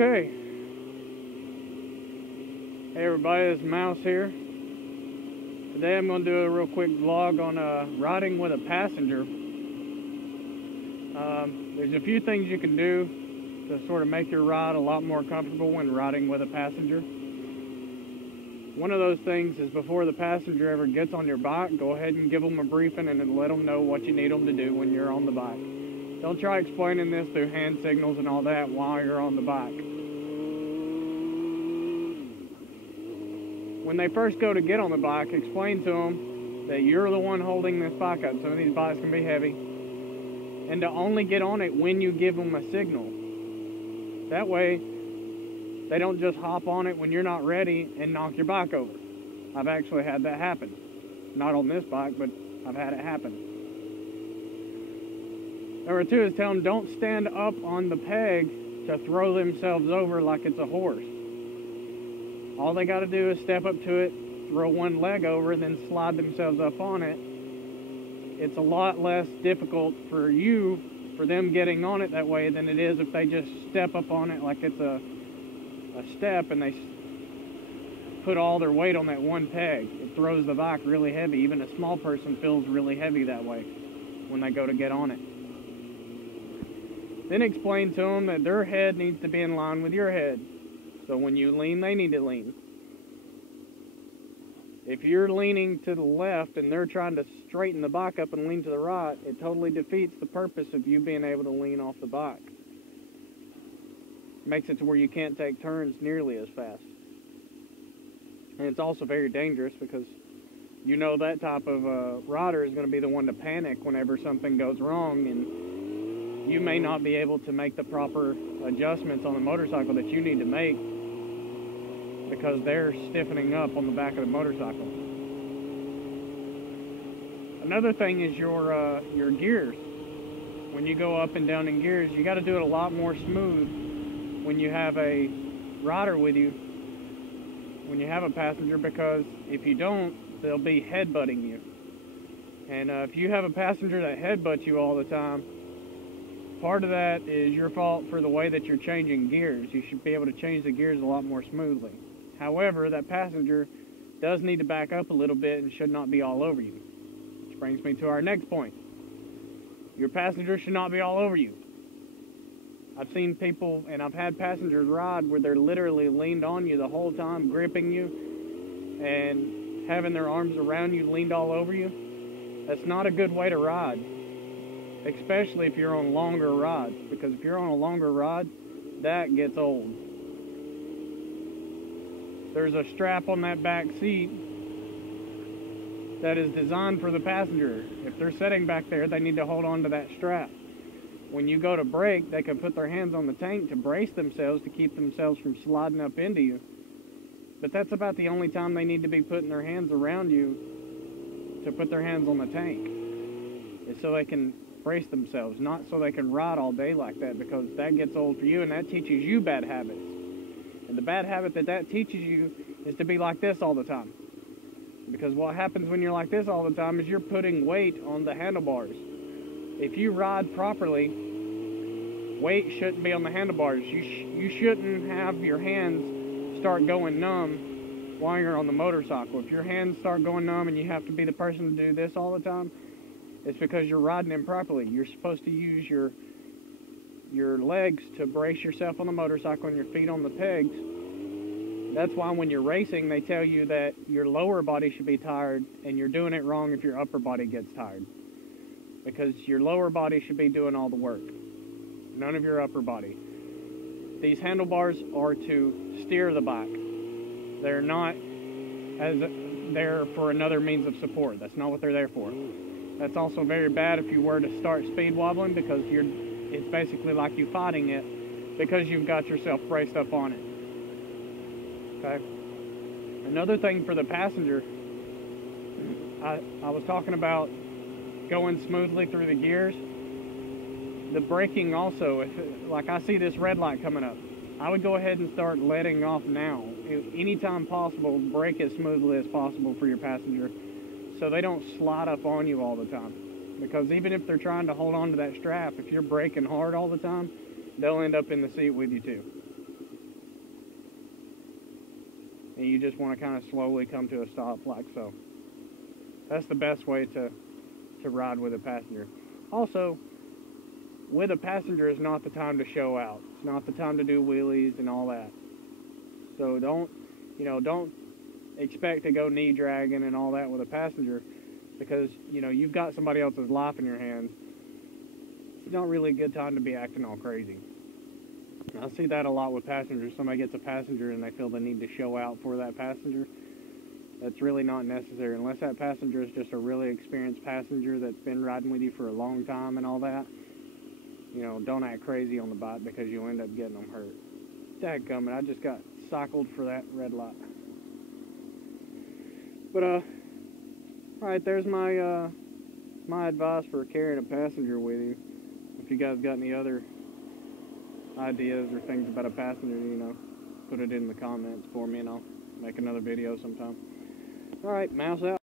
Okay. Hey everybody, it's Mouse here. Today I'm going to do a real quick vlog on riding with a passenger. There's a few things you can do to sort of make your ride a lot more comfortable when riding with a passenger. One of those things is before the passenger ever gets on your bike, go ahead and give them a briefing and then let them know what you need them to do when you're on the bike. Don't try explaining this through hand signals and all that while you're on the bike. When they first go to get on the bike, explain to them that you're the one holding this bike up. Some of these bikes can be heavy. And to only get on it when you give them a signal. That way, they don't just hop on it when you're not ready and knock your bike over. I've actually had that happen. Not on this bike, but I've had it happen. Number two is tell them don't stand up on the peg to throw themselves over like it's a horse. All they got to do is step up to it, throw one leg over, and then slide themselves up on it. It's a lot less difficult for them getting on it that way than it is if they just step up on it like it's a step and they put all their weight on that one peg. It throws the bike really heavy. Even a small person feels really heavy that way when they go to get on it. Then explain to them that their head needs to be in line with your head. So when you lean, they need to lean. If you're leaning to the left and they're trying to straighten the bike up and lean to the right, it totally defeats the purpose of you being able to lean off the bike. Makes it to where you can't take turns nearly as fast. And it's also very dangerous because you know that type of rider is going to be the one to panic whenever something goes wrong, and you may not be able to make the proper adjustments on the motorcycle that you need to make because they're stiffening up on the back of the motorcycle. Another thing is your gears. When you go up and down in gears, you got to do it a lot more smooth when you have a rider with you, when you have a passenger, because if you don't, they'll be headbutting you. And if you have a passenger that headbutts you all the time, part of that is your fault for the way that you're changing gears. You should be able to change the gears a lot more smoothly. However, that passenger does need to back up a little bit and should not be all over you. Which brings me to our next point. Your passenger should not be all over you. I've seen people, and I've had passengers ride where they're literally leaned on you the whole time, gripping you and having their arms around you, leaned all over you. That's not a good way to ride. Especially if you're on longer rides, because if you're on a longer ride, that gets old. There's a strap on that back seat that is designed for the passenger. If they're sitting back there, they need to hold on to that strap. When you go to brake, they can put their hands on the tank to brace themselves to keep themselves from sliding up into you. But that's about the only time they need to be putting their hands around you to put their hands on the tank. It's so they can brace themselves, not so they can ride all day like that, because that gets old for you and that teaches you bad habits. And the bad habit that teaches you is to be like this all the time. Because what happens when you're like this all the time is you're putting weight on the handlebars. If you ride properly, weight shouldn't be on the handlebars. You shouldn't have your hands start going numb while you're on the motorcycle. If your hands start going numb and you have to be the person to do this all the time, it's because you're riding improperly. You're supposed to use your legs to brace yourself on the motorcycle and your feet on the pegs. That's why when you're racing, they tell you that your lower body should be tired, and you're doing it wrong if your upper body gets tired. Because your lower body should be doing all the work, none of your upper body. These handlebars are to steer the bike. They're not there for another means of support. That's not what they're there for. That's also very bad if you were to start speed wobbling, because it's basically like you fighting it because you've got yourself braced up on it. Okay? Another thing for the passenger, I was talking about going smoothly through the gears. The braking also, like I see this red light coming up, I would go ahead and start letting off now. Anytime possible, brake as smoothly as possible for your passenger so they don't slide up on you all the time. Because even if they're trying to hold on to that strap, if you're braking hard all the time, they'll end up in the seat with you too. and you just want to kind of slowly come to a stop like so. That's the best way to ride with a passenger. Also, with a passenger is not the time to show out. It's not the time to do wheelies and all that. So don't expect to go knee dragging and all that with a passenger, because you've got somebody else's life in your hands. It's not really a good time to be acting all crazy. I see that a lot with passengers. Somebody gets a passenger and they feel the need to show out for that passenger. That's really not necessary, unless that passenger is just a really experienced passenger that's been riding with you for a long time and all that. Don't act crazy on the bike, because you'll end up getting them hurt. Dadgummit, I just got cycled for that red light. But alright, there's my my advice for carrying a passenger with you. If you guys got any other ideas or things about a passenger, put it in the comments for me, and I'll make another video sometime. Alright, mouse out.